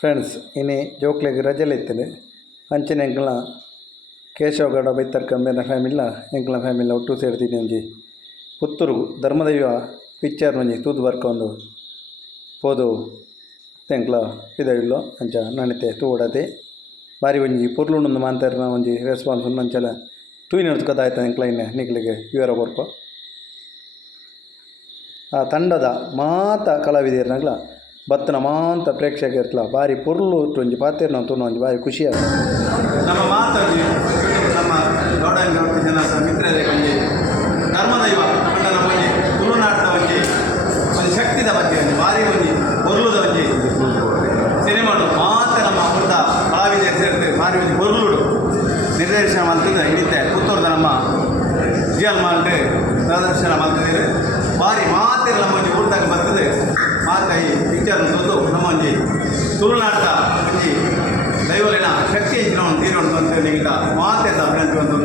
Friends ಇನ್ನಿ ಜೋಕ್ಲೆಗ್ ರಜೆಲಿತ್ತಲು ಅಂಚನೆ ಎಂಕ್ಲ ಕೇಶವಗೌಡ ಬೈತರ್ಕ ಮೇನ ಫ್ಯಾಮಿಲಿಲ ಎಂಕ್ಲ ಫ್ಯಾಮಿಲಿಲ ಒಟ್ಟು ಸೇರ್ತೀನಿ ಒಂಜಿ ಪುತ್ತೂರು ಧರ್ಮದೈವ ಪಿಕ್ಚರ್ ಒಂಜಿ ತೂದು ಬರ್ಕ ಒಂದು ಪೋದು ಎಂಕ್ಲ ಇದಾಯಿಲ್ಲೋ ಅಂಚ ನನೆತೆ ತೂವಡತೆ ಬಾರಿ ಒಂಜಿ ಪೊರ್ಲುಂಡು ಮಾಂತರ್ನ ಒಂಜಿ ರೆಸ್ಪಾನ್ಸ್ ಅಂಚಲ. ತೂಯಿನ ಕದ ಆಯ್ತು ಎಂಕ್ಲ ಇನ್ನೆ ನಿಕ್ಲಿಗೆ ವಿವರ ಬರ್ಕೊ. ಆ ತಂಡದ ಮಾತ ಕಲಾವಿದರ್ನಗ್ಲ ಬತ್ತನ ಪ್ರೇಕ್ಷಕ ಇರ್ತಲ್ಲ ಬಾರಿ ಪುರ್ಲು ಒಂಜಿ ಪಾತೆರ್ ನಾವು ಒಂಜಿ ಬಾರಿ ಖುಷಿ ಆಗ ನಮ್ಮ ಮಾತಾಡಿ ನಮ್ಮ ಗೌಡ ಗೌಡ ಜನ ಒಂಜಿ ಒಂದು ಶಕ್ತಿದ ಬಗ್ಗೆ ಭಾರಿ ಒಂಜಿ ಬೊರ್ಲುದ ಸಿನಿಮಾಡು ಮಾತ್ರ ನಮ್ಮ ಮುಂದ ಕಲಾವಿದ ಸೇರ್ತೇವೆ ಭಾರಿ ಒಂಜಿ ಬೊರ್ಲುಡು ನಿರ್ದೇಶನ ಮಾಡ್ತಿದ್ದ ಹಿಡಿತೆ. ಪುತ್ತೂರದ ನಮ್ಮ ಜಿಯಲ್ ಮಾಲ್ಟ್ ಪ್ರದರ್ಶನ ಮಾಡ್ತಿದ್ದೀವಿ ಭಾರಿ ಮಾತ್ರ ನಮ್ಮ ತಂದು ನಮ್ಮ ಒಂದು ತುಳುನಾಟದ ಒಂಜಿ ದೈವಲಿನ ಶಕ್ತಿ ಹೆಚ್ಚಿನ ಒಂದು ಒಂದು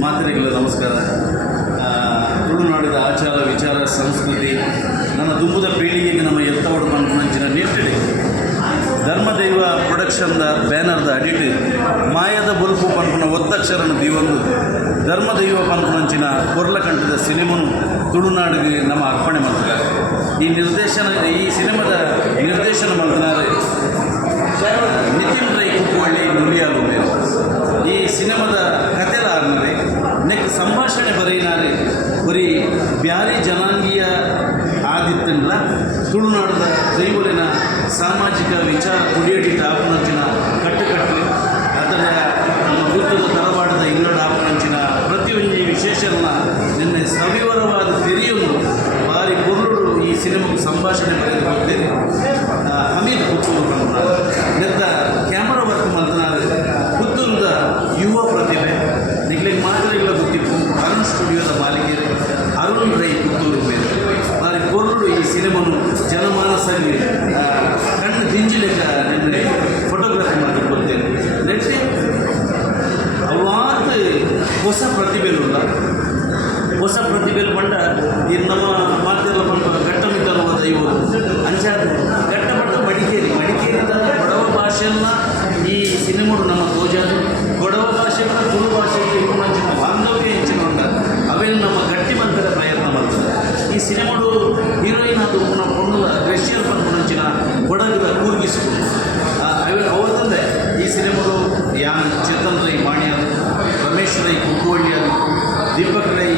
ಮಾತರಿಗಳು ನಮಸ್ಕಾರ. ತುಳುನಾಡಿದ ಆಚಾರ, ವಿಚಾರ, ಸಂಸ್ಕೃತಿ, ನನ್ನ ದುಂಬುದ ಪೀಳಿಗೆಗೆ ನಮ್ಮ ಎತ್ತವಡು ಪಂಪನಂಚಿನ ನಿಟ್ಟಿಡಿ ಧರ್ಮದೈವ ಪ್ರೊಡಕ್ಷನ್ದ ಬ್ಯಾನರ್ದ ಅಡಿಟ್, ಮಾಯದ ಬುಲ್ಪು ಪನ್ಪುನ ಒತ್ತಕ್ಷರನ ದೀವೊಂದು, ಧರ್ಮದೈವ ಪಂಪನಂಚಿನ ಕೊರ್ಲಕಂಠದ ಸಿನಿಮನು ತುಳುನಾಡಿಗೆ ನಮ್ಮ ಅರ್ಪಣೆ ಮಾಡ್ತಾರೆ ಈ ನಿರ್ದೇಶನ ಈ ಸಿನಿಮಾದ ನಿರ್ದೇಶನ ಮಾಡ್ತಾರೆ ನಿತಿನ್ ರೈ ಕುಪ್ಪಳ್ಳಿ ನುಡಿಯಾಗುಂಡೆ ಈ ಸಿನಿಮಾದ ಕತೆ ಆರ್ನರೆ ನೆಕ್ ಸಂಭಾಷಣೆ ಬರೀನಾರೆ ಬರೀ ಬ್ಯಾರಿ ಜನಾಂಗೀಯ ಆದಿತ್ಯನ ತುಳುನಾಡದ ದೈವಲಿನ ಸಾಮಾಜಿಕ ವಿಚಾರ ಸಿನಿಮಾಗೆ ಸಂಭಾಷಣೆ ಬರೆದು ಬರ್ತೇನೆ ಆ, ಹಮೀದ್ ಮಾಡ್ತದೆ ಈ ಸಿನಿಮಾಡು ಹೀರೋಯಿನ್ ಅದು ನಮ್ಮ రష్యన్ ಪಂಪುನಂಚಿನ ಕೊಡಗದ ಕೂರ್ಗಿಸಿಕೊಂಡು ಅವೇ ಈ ಸಿನಿಮಾಡು ಯಾನ್ ಚೇತನ್ ರೈ ಮಾಣಿಯಾದ ರಮೇಶ್ ರೈ ಕುಕ್ಕುವಳ್ಳಿಯಾದ ದೀಪಕ್ ರೈ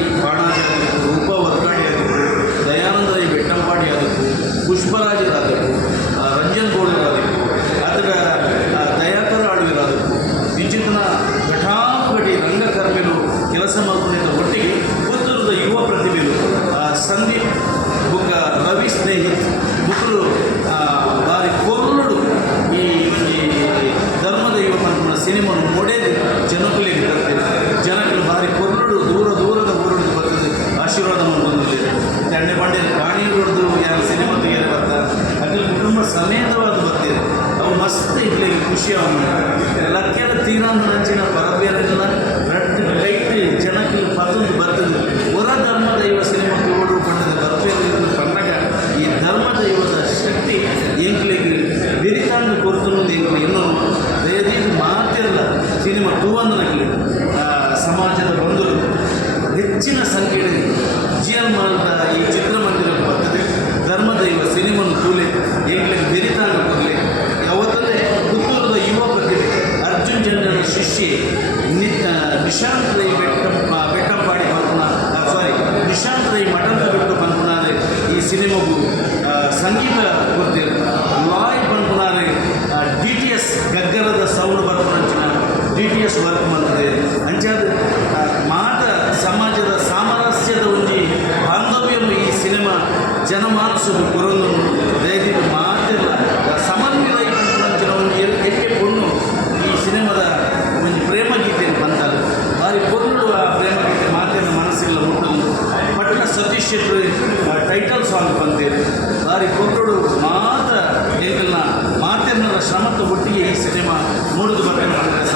ಅವನು ಲಕ್ಕೆಲ್ಲ ತೀರಾಂತ ನಂಚಿನ ಪರಬೇರೆಲ್ಲ ರಟ್ಟು ಲೈಟ್ ಜನಕ್ಕೆ ಪತ್ತೊಂದು ಬರ್ತದೆ. ಹೊರ ಧರ್ಮದೈವ ಸಿನಿಮಾ ತೋಡು ಪಡೆದ ಬರ್ಬೇರೆ ಪಂಡಗ ಈ ಧರ್ಮದೈವದ ಶಕ್ತಿ ಎಂಕ್ಲಿಗೆ ಬಿರಿತಾಂದು ಕೊರ್ತುನ್ನೋದು ಎಂಕ್ಲು ಇನ್ನೂ ದಯದೀತು ಮಾತಿರಲ್ಲ ಸಿನಿಮಾ ತೂವಂದನಕ್ಕೆ ಸಮಾಜದ ಬಂಧುಗಳು. ಹೆಚ್ಚಿನ ಸಂಖ್ಯೆಯಲ್ಲಿ ಜಿ ಎಲ್ ಮಾಲ್ದ ಈ ಚಿತ್ರಮಂದಿರಕ್ಕೆ ಬರ್ತದೆ. ಧರ್ಮದೈವ ಸಿನಿಮನ್ನು ತೂಲೆ ಎಂಕ್ಲಿಗೆ ಬೆರಿತಾಂಗ ಶಿಷ್ಯೆ. ನಿ ಆ, ನಿಶಾಂತ್ ರೈ ಬೆಟ್ಟ ಬೆಟ್ಟಂಪಾಡಿ ಪಂಪನ ಸಾರಿ ನಿಶಾಂತ್ ರೈ ಮಠದ ಬಿಟ್ಟು ಪಂಪನಾರೆ ಈ ಸಿನಿಮಾಗು ಸಂಗೀತ ಕೊಡ್ತೀರ ಲಾಯ್ ಪಂಪನಾರೆ ಡಿ ಟಿ ಎಸ್ ಗಗ್ಗರದ ಸೌಂಡ್ ಬರ್ಪಂಚಿನ ಡಿ ಟಿ ಎಸ್ ವರ್ಕ್ ಬಂದಿದೆ ಅಂಚಾದ ಮಾತ ಸಮಾಜದ ಸಾಮರಸ್ಯದ ಒಂಜಿ ಬಾಂಧವ್ಯವನ್ನು ಈ ಸಿನಿಮಾ ಜನಮಾನಸದ ಕುರನ್ನು ಸತೀಶ್ ಶೆಟ್ಟಿ ಟೈಟಲ್ ಸಾಂಗ್ ಬಂದೇವೆ ಬಾರಿ ಕೊಟ್ಟರು ಮಾತ್ರ ಏಕಲ್ನ ಮಾತೆನ್ನರ ಶ್ರಮದ ಒಟ್ಟಿಗೆ ಈ ಸಿನಿಮಾ ಮೂಡಿದು ಬರಬೇಕು